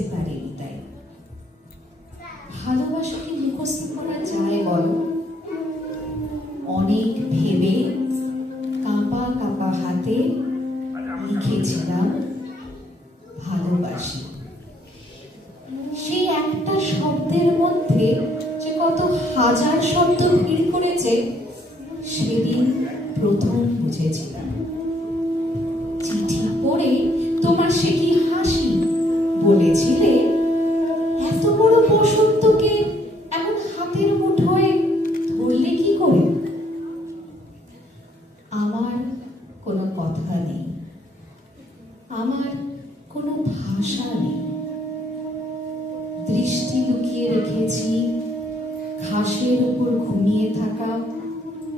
বুঝতে পারিনি তাই। ভালোবাসা কি মুখস্থ করা যায় বলো? অনেক ভেবে কাঁপা কাঁপা হাতে লিখেছিলাম ভালোবাসি। সেই একটা শব্দের মধ্যে যে কত হাজার শব্দ ভিড় করেছে সেদিন প্রথম বুঝেছিলাম। চিঠি পড়ে তোমার সে কি হাসি, বলেছিলে এত বড় বসন্তকে এমন হাতের মুঠোয় ধরলে কি করে? আমার কোনো কথা নেই, আমার কোনো ভাষা নেই। দৃষ্টি লুকিয়ে রেখেছি ঘাসের উপর ঘুমিয়ে থাকা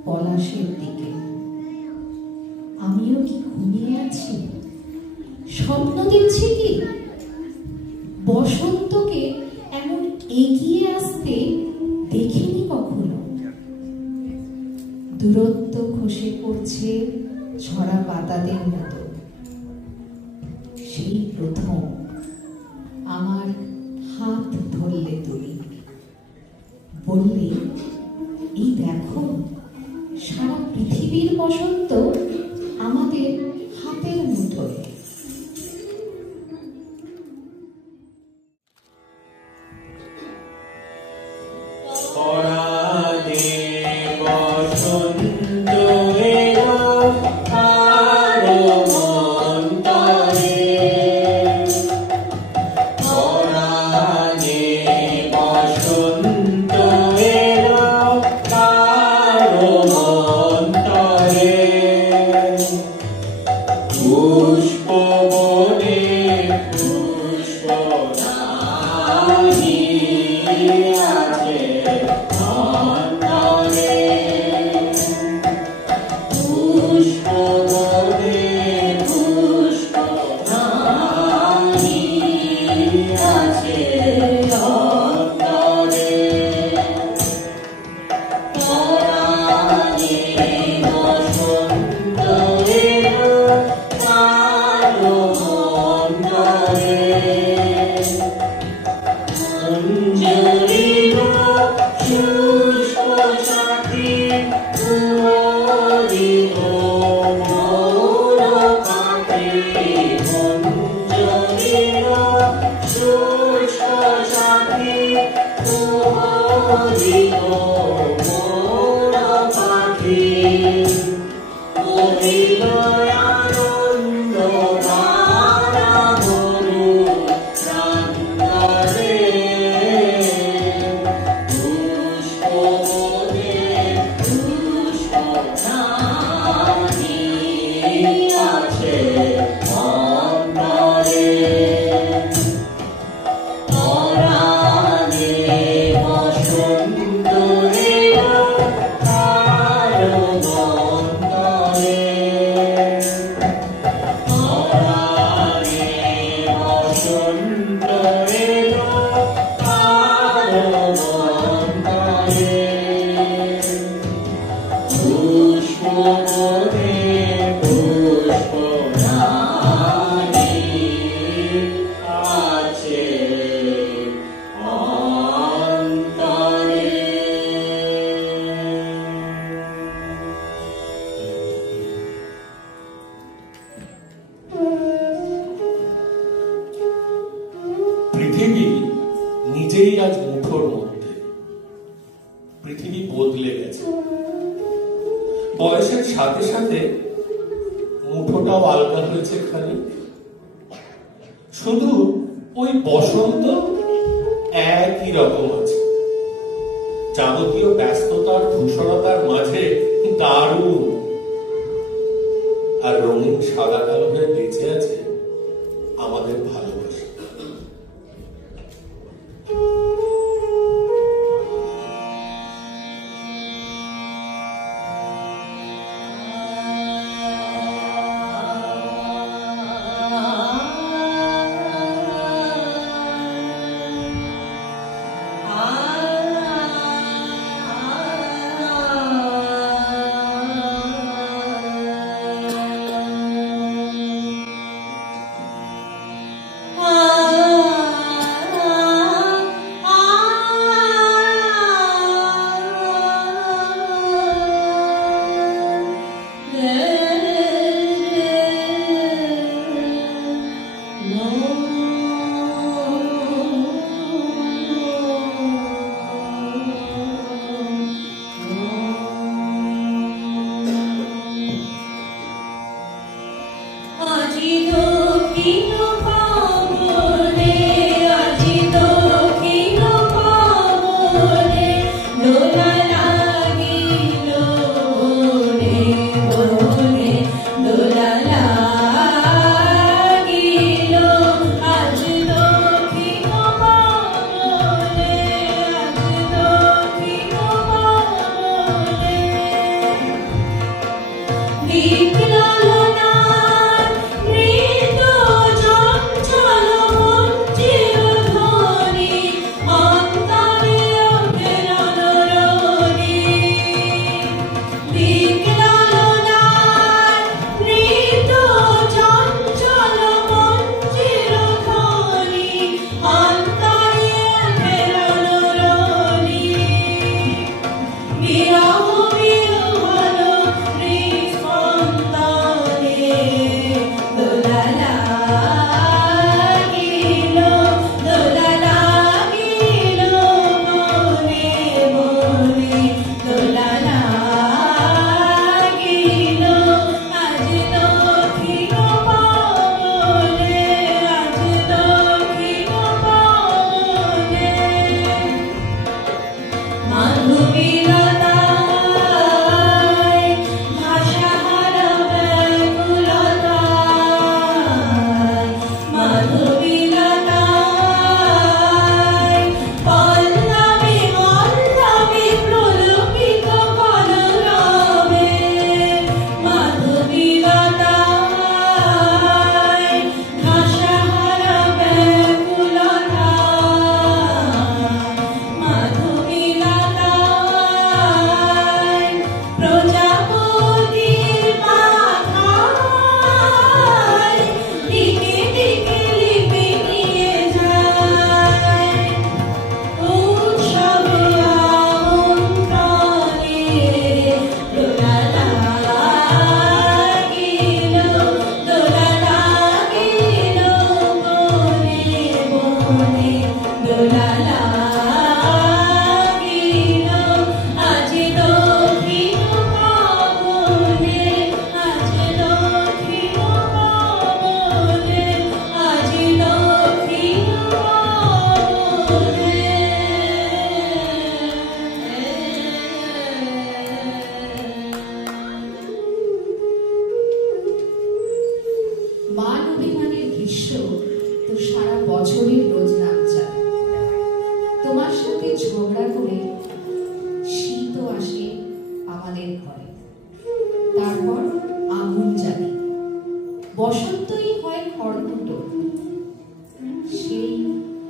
পলাশের দিকে। আমিও কি ঘুমিয়ে আছি? স্বপ্ন দেখছি কি? বসন্তকে এমন এগিয়ে আসতে দেখিনি কখনো। দূরত্ব খসে পড়ছে ঝরা পাতাদের মতো। সেই প্রথম আমার হাত ধরলে তুমি, বললে এই দেখো সারা পৃথিবীর বসন্ত আমাদের হাতের মুঠোয়। পৃথিবী নিজেই আজ মুঠোর মধ্যে। পৃথিবী বদলে গেছে, বয়সের সাথে সাথে মুঠোটাও আলগা হয়েছে খালি। শুধু ওই বসন্ত একই রকম আছে। যাবতীয় ব্যস্ততার ধূসরতার মাঝে দারুণ আর রঙিন সাদা কালো হয়ে বেঁচে আছে আমাদের ভালোবাসা।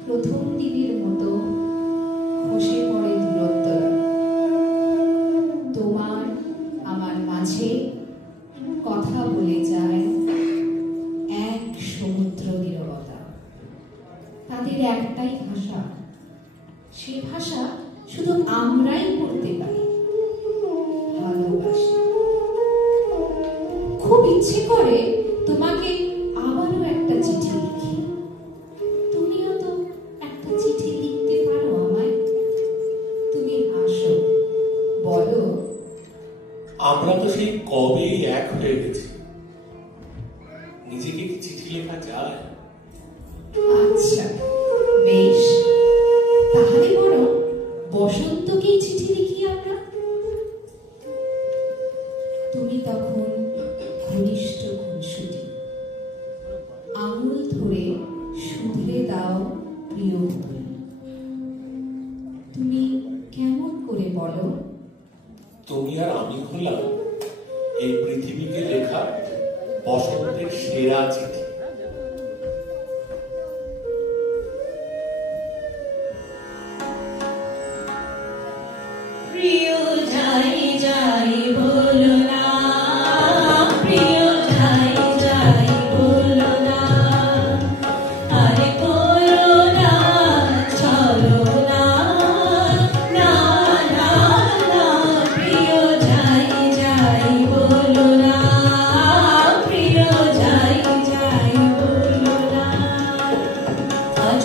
প্রথম দিনের মতো খসে পড়ে দূরত্বরা। তোমার আমার মাঝে কথা বলে যায় এক সমুদ্র নীরবতা। তাদের একটাই ভাষা, সে ভাষা শুধু আমরাই পড়তে পারি, ভালোবাসি। খুব ইচ্ছে করে তোমাকে আবারও একটা চিঠি লিখি। তুমিও তো একটা চিঠি লিখতে পারো আমায়। তুমি আসো, বলো। আমরা তো সেই কবেই এক হয়ে গেছি, নিজেকে কি চিঠি লেখা যায়? আচ্ছা বেশ, তাহলে বরং বসন্তকেই চিঠি লিখি আমরা। তুমি তখন ঘনিষ্ঠ খুনসুটি, আঙুল ধরে শুধরে দাও প্রিয় ভুল। তুমি কেমন করে বলো? তুমি আর আমি হলাম এই পৃথিবীকে লেখা বসন্তের সেরা চিঠি। প্রিয় যাই যাই বলো না, প্রিয় যাই যাই বলো না, আরে বলো না, চলো না, না না না, প্রিয় যাই যাই বলো না, প্রিয় যাই যাই বলো না, আজ